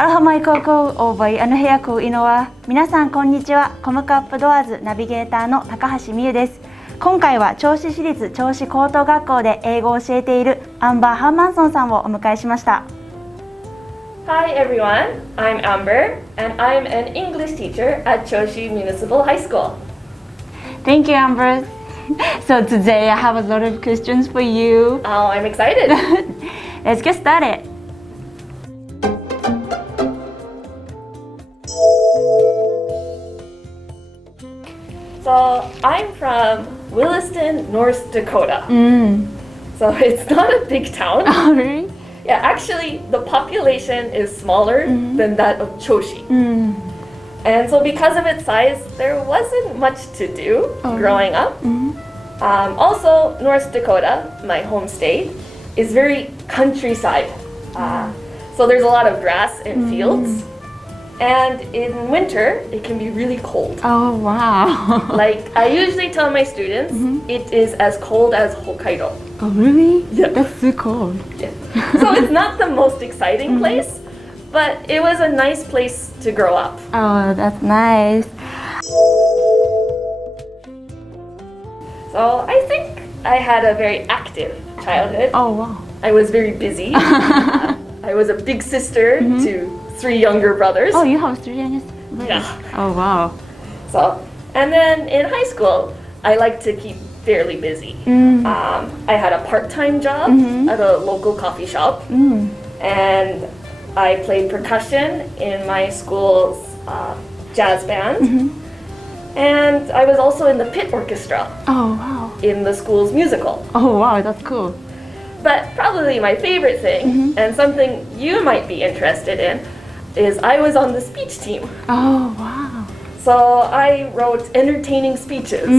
アロハマイコーコーオーバイアヌヘアコーイノワ。皆さんこんにちは。COMCUP DOORS ナビゲーターの高橋美優です。今回は銚子市立銚子高等学校で英語を教えているアンバー・ハーマンソンさんをお迎えしました。Hi everyone, I'm Amber and I'm an English teacher at Chochi Municipal High School. Thank you, Amber. So today I have a lot of questions for you. Oh, I'm excited. Let's get started. So I'm from Williston, North Dakota. So it's not a big town. Oh, really? Yeah, actually the population is smaller than that of Chochi. And so because of its size, there wasn't much to do growing up. Also, North Dakota, my home state, is very countryside. So there's a lot of grass and fields. And in winter, it can be really cold. Oh, wow. Like, I usually tell my students, it is as cold as Hokkaido. Oh, really? Yeah. That's so cold. Yeah. So it's not the most exciting place, but it was a nice place to grow up. Oh, that's nice. So I think I had a very active childhood. Oh, wow. I was very busy. I was a big sister to 3 younger brothers. Oh, you have 3 youngest brothers? Yeah. Oh, wow. So, and then in high school, I liked to keep fairly busy. I had a part-time job at a local coffee shop, and I played percussion in my school's jazz band, and I was also in the pit orchestra. Oh, wow. In the school's musical. Oh, wow, that's cool. But probably my favorite thing, and something you might be interested in, is I was on the speech team. Oh, wow. So I wrote entertaining speeches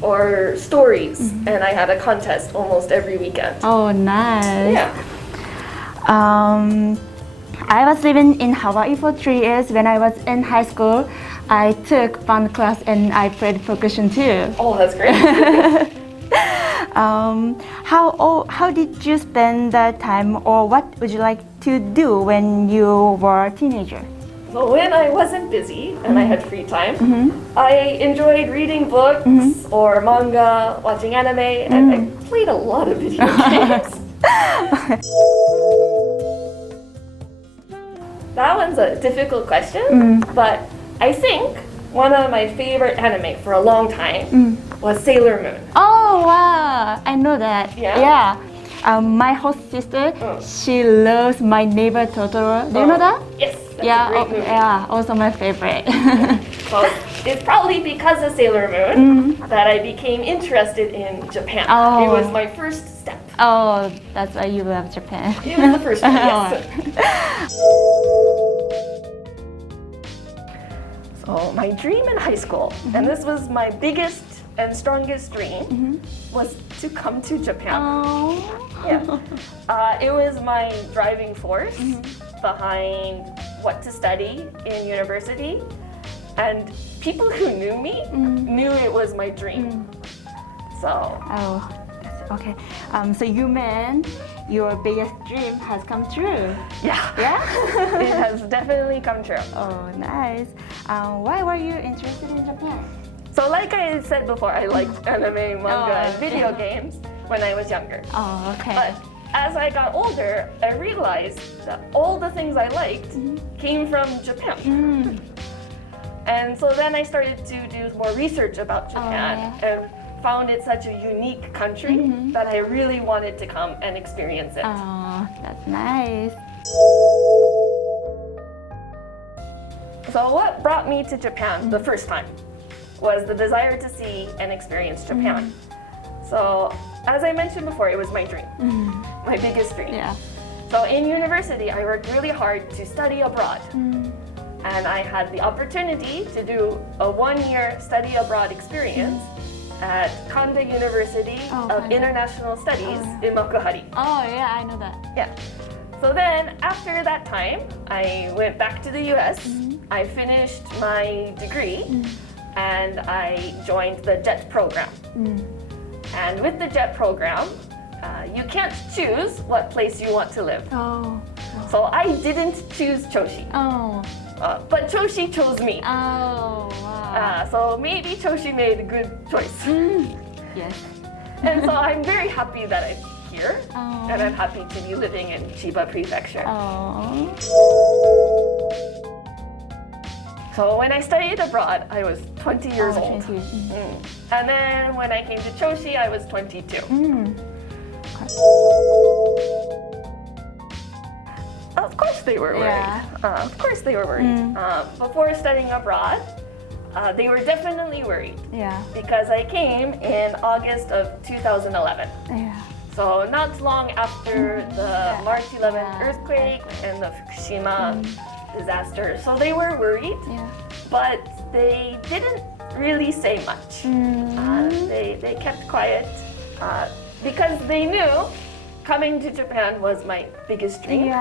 or stories, and I had a contest almost every weekend. Oh, nice. Yeah. I was living in Hawaii for 3 years. When I was in high school, I took band class and I played percussion too. Oh, that's great. How did you spend that time, or what would you like to do when you were a teenager? So when I wasn't busy and I had free time, I enjoyed reading books or manga, watching anime, and I played a lot of video games. That one's a difficult question, but I think one of my favorite anime for a long time was Sailor Moon. Oh, wow. I know that. Yeah? My host sister, she loves My Neighbor Totoro. Do you know that? Yes, that's a great movie. Yeah, also my favorite. So it's probably because of Sailor Moon that I became interested in Japan. Oh. It was my first step. Oh, that's why you love Japan. It was the first one, yes. So my dream in high school, and this was my biggest and strongest dream, was to come to Japan. Oh. Yeah. It was my driving force behind what to study in university, and people who knew me knew it was my dream. So. Oh, okay. So you mean your biggest dream has come true? Yeah. Yeah? It has definitely come true. Oh, nice. Why were you interested in Japan? So like I said before, I liked anime, manga, and video games when I was younger. Oh, okay. But as I got older, I realized that all the things I liked came from Japan. And so then I started to do more research about Japan and found it such a unique country that I really wanted to come and experience it. Oh, that's nice. So what brought me to Japan the first time was the desire to see and experience Japan. So as I mentioned before, it was my dream, my biggest dream. Yeah. So in university, I worked really hard to study abroad. And I had the opportunity to do a 1-year study abroad experience at Kanda University of International Studies in Makuhari. Oh, yeah, I know that. Yeah. So then after that time, I went back to the US. I finished my degree and I joined the JET program. And with the JET program, you can't choose what place you want to live. Oh. So I didn't choose Chochi. But Chochi chose me. Oh, wow. So maybe Chochi made a good choice. Yes. And so I'm very happy that I'm here. And I'm happy to be living in Chiba Prefecture. So when I studied abroad, I was 20 years old. 20. And then when I came to Chochi, I was 22. Of course they were worried. Before studying abroad, they were definitely worried. Because I came in August of 2011. So not long after the March 11th earthquake and the Fukushima disaster. So they were worried, but they didn't really say much. They kept quiet because they knew coming to Japan was my biggest dream.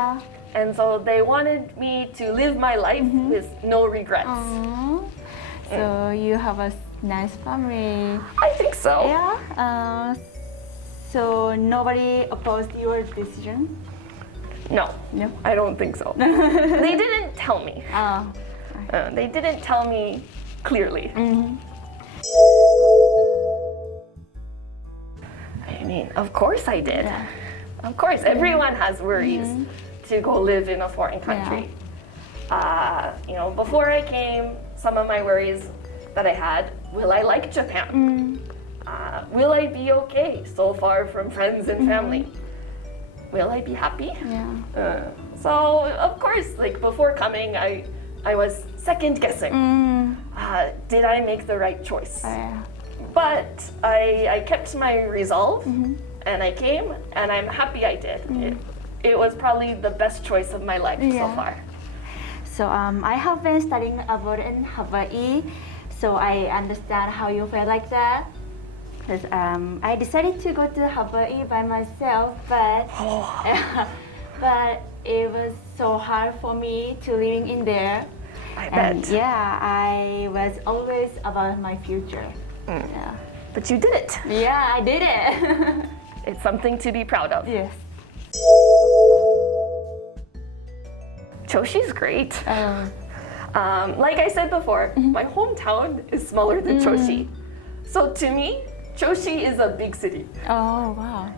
And so they wanted me to live my life with no regrets. So you have a nice family. I think so. So nobody opposed your decision? No, I don't think so. They didn't tell me. They didn't tell me clearly. I mean, of course I did. Of course, everyone has worries to go live in a foreign country. Before I came, some of my worries that I had, will I like Japan? Will I be okay so far from friends and family? Will I be happy? So of course, like before coming, I was second guessing. Did I make the right choice? But I kept my resolve, and I came, and I'm happy I did. It was probably the best choice of my life so far. So I have been studying abroad in Hawaii, so I understand how you feel like that. Because I decided to go to Hawaii by myself, but it was so hard for me to living in there. I bet. I was always about my future. But you did it. I did it. It's something to be proud of. Yes. Choshi's great. Like I said before, my hometown is smaller than Chochi. So to me, Chochi is a big city. Oh, wow.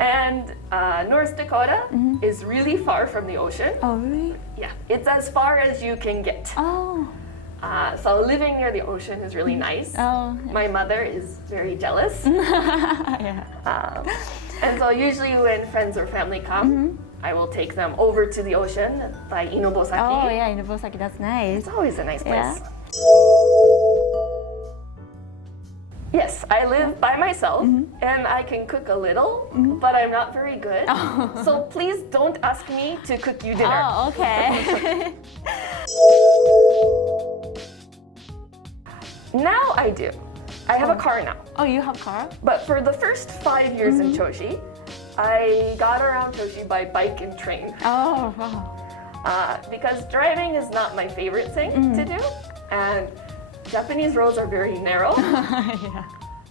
And North Dakota is really far from the ocean. Oh, really? It's as far as you can get. So living near the ocean is really nice. My mother is very jealous. And so usually when friends or family come, I will take them over to the ocean by Inobosaki. Oh, Inobosaki, that's nice. It's always a nice place. Yes, I live by myself and I can cook a little, but I'm not very good. So please don't ask me to cook you dinner. Oh, okay. Now I do. I have a car now. Oh, you have a car? But for the first 5 years in Chochi, I got around Chochi by bike and train. Oh, wow. Because driving is not my favorite thing to do. And Japanese roads are very narrow.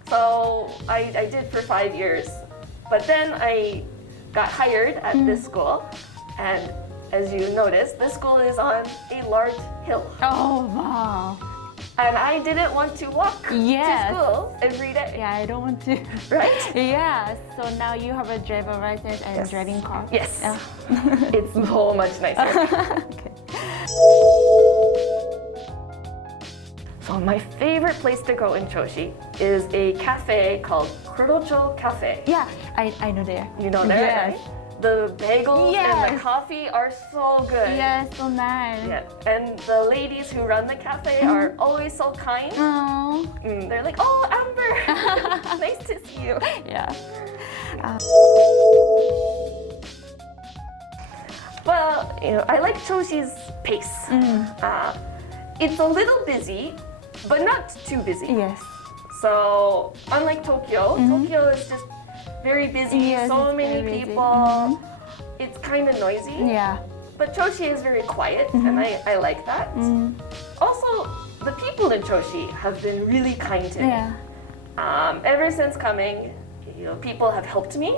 So I did for 5 years. But then I got hired at this school. And as you notice, this school is on a large hill. Oh, wow. And I didn't want to walk to school every day. I don't want to. Right? So now you have a driver license and driving car? Yes. It's so much nicer. So my favorite place to go in Chochi is a cafe called Kurocho Cafe. I know there. You know there, right? The bagels and the coffee are so good. So nice. And the ladies who run the cafe are always so kind. They're like, oh, Amber, nice to see you. Well, I like Chochi's pace. It's a little busy, but not too busy. So unlike Tokyo, Tokyo is just very busy, so many people. It's kind of noisy. But Chochi is very quiet, and I like that. Also, the people in Chochi have been really kind to me. Ever since coming, people have helped me,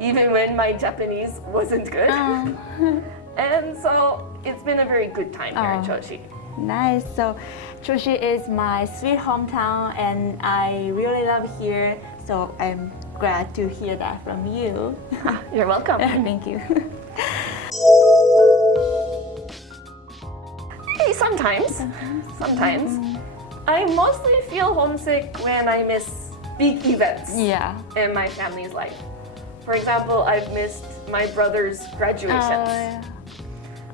even when my Japanese wasn't good. And so it's been a very good time here in Chochi. Nice. So Chochi is my sweet hometown and I really love here. So I'm glad to hear that from you. You're welcome. Thank you. Sometimes. I mostly feel homesick when I miss big events in my family's life. For example, I've missed my brother's graduations.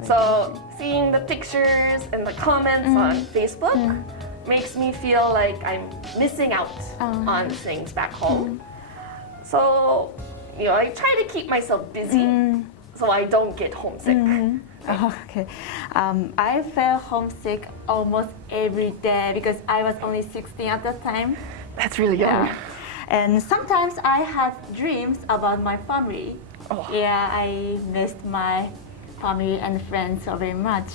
So seeing the pictures and the comments on Facebook makes me feel like I'm missing out on things back home. So, I try to keep myself busy so I don't get homesick. Okay. I felt homesick almost every day because I was only 16 at that time. That's really young. And sometimes I had dreams about my family. I missed my family and friends so very much.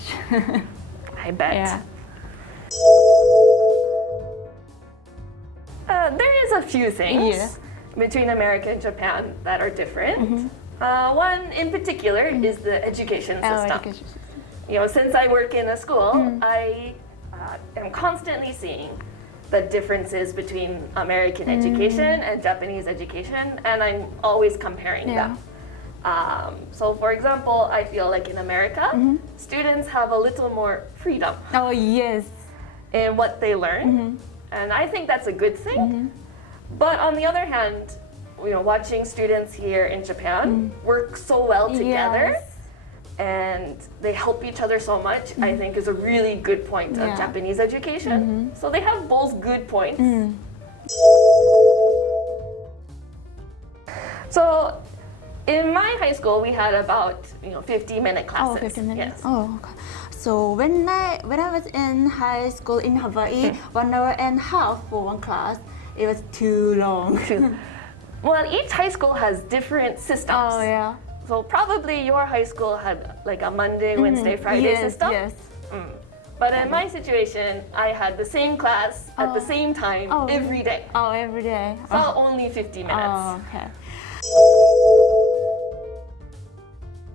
I bet. There is a few things between America and Japan that are different. One in particular is the education system. Since I work in a school, I am constantly seeing the differences between American education and Japanese education, and I'm always comparing them. So for example, I feel like in America, students have a little more freedom in what they learn, and I think that's a good thing. But on the other hand, watching students here in Japan work so well together and they help each other so much, I think is a really good point of Japanese education. So they have both good points. So in my high school, we had about 50-minute classes. 50 minutes. Yes. Okay. So when I was in high school in Hawaii, 1 hour and a half for one class, it was too long. Well, each high school has different systems. So probably your high school had like a Monday, Wednesday, Friday system. But in my situation, I had the same class at the same time every day. Every day. So only 50 minutes. Okay.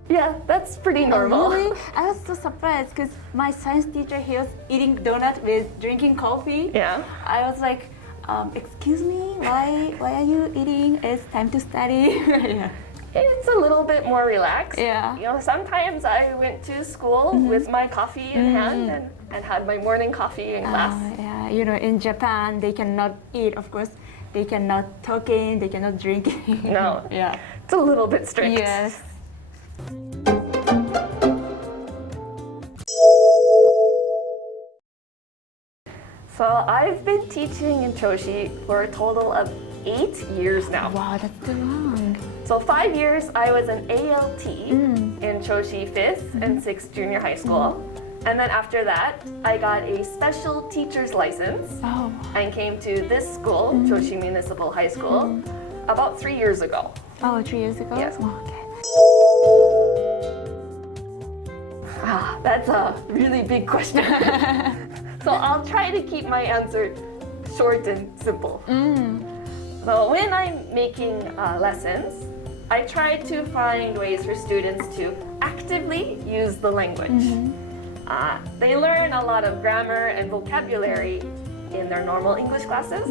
Yeah, that's pretty normal. Really? I was so surprised because my science teacher, he was eating donut with drinking coffee. I was like, excuse me, why are you eating? It's time to study. It's a little bit more relaxed. Sometimes I went to school with my coffee in hand and had my morning coffee in class. In Japan, they cannot eat, of course. They cannot talking, they cannot drinking. No. It's a little bit strict. Yes. So I've been teaching in Chochi for a total of 8 years now. Wow, that's too long. So 5 years I was an ALT in Chochi 5th and 6th junior high school. And then after that, I got a special teacher's license and came to this school, Chochi Municipal High School, about 3 years ago. 3 years ago? Yes. Okay. That's a really big question. So I'll try to keep my answer short and simple. So when I'm making lessons, I try to find ways for students to actively use the language. They learn a lot of grammar and vocabulary in their normal English classes.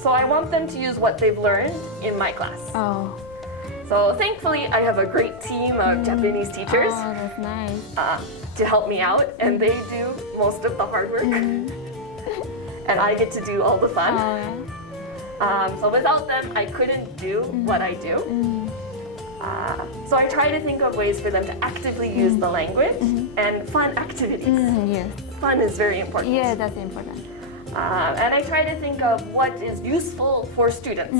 So I want them to use what they've learned in my class. So thankfully, I have a great team of Japanese teachers. That's nice. To help me out, and they do most of the hard work. And I get to do all the fun. So without them, I couldn't do what I do. So I try to think of ways for them to actively use the language and fun activities. Fun is very important. Yeah, that's important. And I try to think of what is useful for students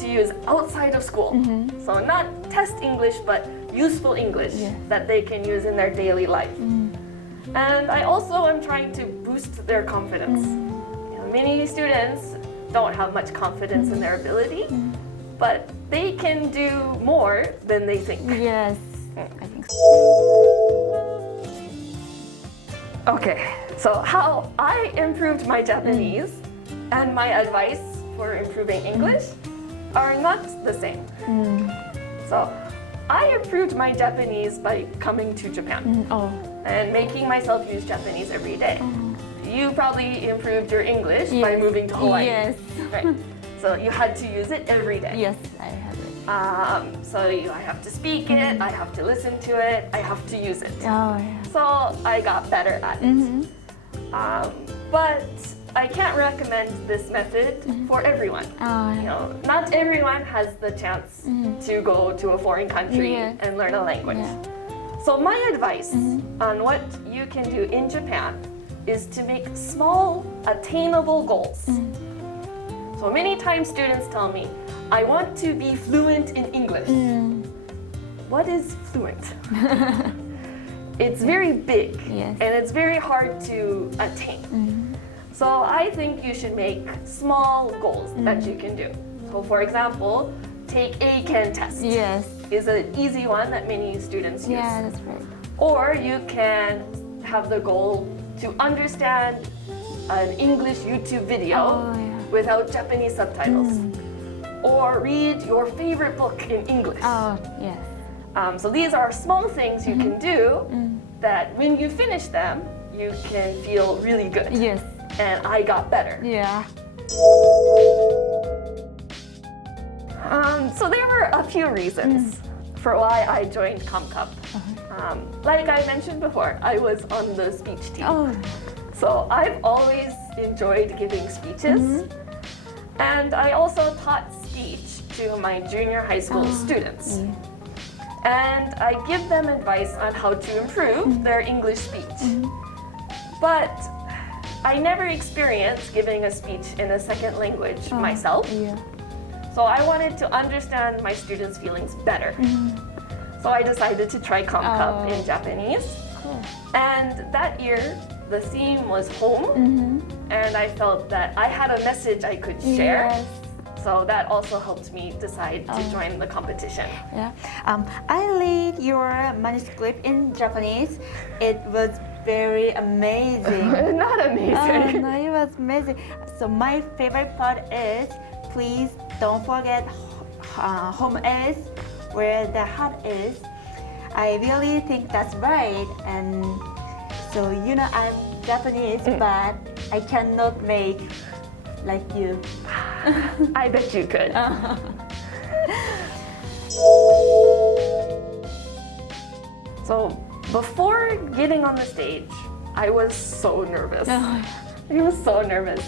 to use outside of school. So not test English, but useful English that they can use in their daily life. And I also am trying to boost their confidence. Many students don't have much confidence in their ability, but they can do more than they think. Yes, I think so. Okay, so how I improved my Japanese and my advice for improving English are not the same. So I improved my Japanese by coming to Japan and making myself use Japanese every day. You probably improved your English by moving to Hawaii. Yes. Right. So you had to use it every day. Yes, I have it. So I have to speak it, I have to listen to it, I have to use it. Oh, yeah. So I got better at it. But I can't recommend this method for everyone. You know, not everyone has the chance to go to a foreign country and learn a language. So my advice on what you can do in Japan is to make small, attainable goals. So many times students tell me, I want to be fluent in English. What is fluent? It's very big and it's very hard to attain. So I think you should make small goals that you can do. So for example, take a CAN test. Yes. Is an easy one that many students use. Yeah, that's right. Or you can have the goal to understand an English YouTube video without Japanese subtitles. Or read your favorite book in English. Oh, yes. So these are small things you can do that when you finish them, you can feel really good. Yes. And I got better. Yeah. So there were a few reasons for why I joined COMCUP. Like I mentioned before, I was on the speech team. So I've always enjoyed giving speeches. And I also taught speech to my junior high school students. And I give them advice on how to improve their English speech. But I never experienced giving a speech in a second language myself. So I wanted to understand my students' feelings better. So I decided to try COMCUP in Japanese. And that year, the theme was home. And I felt that I had a message I could share. So that also helped me decide to join the competition. Yeah. I read your manuscript in Japanese. It was very amazing. Not amazing. No, it was amazing. So my favorite part is, please don't forget home is where the heart is. I really think that's right. And so, you know, I'm Japanese, but I cannot make like you. I bet you could. So before getting on the stage, I was so nervous. I was so nervous.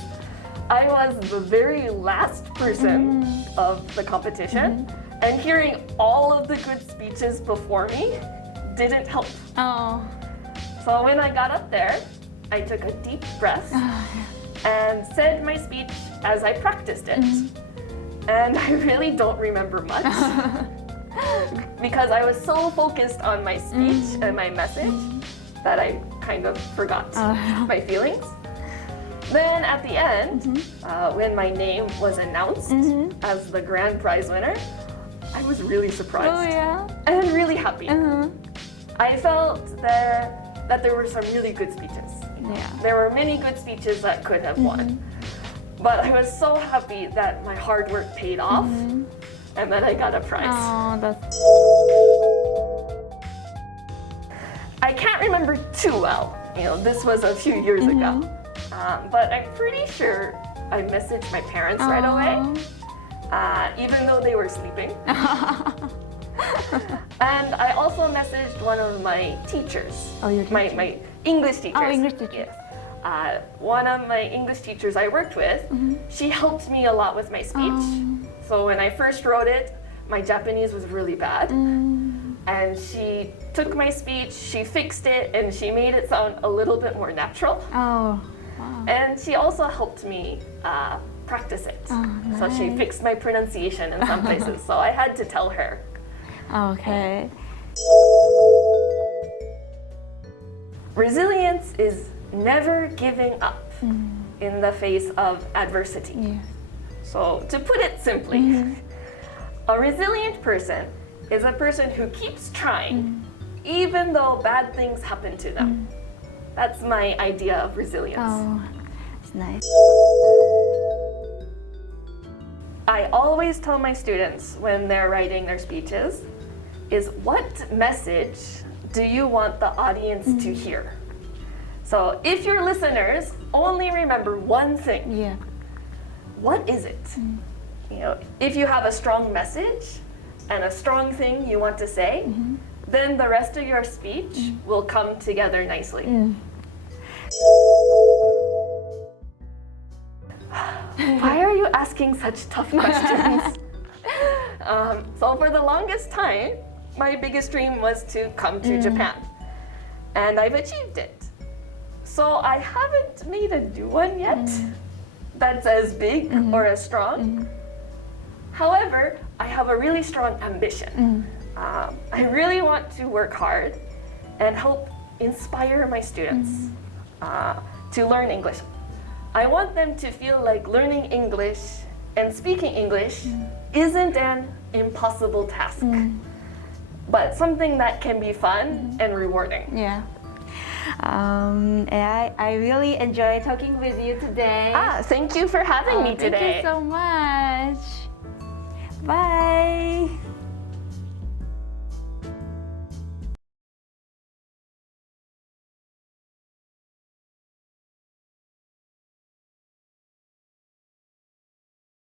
I was the very last person of the competition, and hearing all of the good speeches before me didn't help. So when I got up there, I took a deep breath and said my speech as I practiced it. And I really don't remember much because I was so focused on my speech and my message that I kind of forgot my feelings. Then at the end, when my name was announced as the grand prize winner, I was really surprised and really happy. I felt that there were some really good speeches. There were many good speeches that could have won. But I was so happy that my hard work paid off and that I got a prize. I can't remember too well. You know, this was a few years ago. But I'm pretty sure I messaged my parents right away, even though they were sleeping. And I also messaged one of my teachers, my English teachers. English teacher. Yes. One of my English teachers I worked with, she helped me a lot with my speech. So when I first wrote it, my Japanese was really bad. And she took my speech, she fixed it, and she made it sound a little bit more natural. And she also helped me practice it. So she fixed my pronunciation in some places. So I had to tell her. Okay. Resilience is never giving up in the face of adversity. So to put it simply, a resilient person is a person who keeps trying even though bad things happen to them. That's my idea of resilience. It's nice. I always tell my students when they're writing their speeches is what message do you want the audience to hear? So if your listeners only remember one thing, Yeah. what is it? You know, if you have a strong message and a strong thing you want to say, then the rest of your speech will come together nicely. Why are you asking such tough questions? So for the longest time, my biggest dream was to come to Japan, and I've achieved it. So I haven't made a new one yet that's as big or as strong. However, I have a really strong ambition. I really want to work hard and help inspire my students to learn English. I want them to feel like learning English and speaking English isn't an impossible task, but something that can be fun and rewarding. Yeah. And I really enjoy talking with you today. Thank you for having me today. Thank you so much. Bye.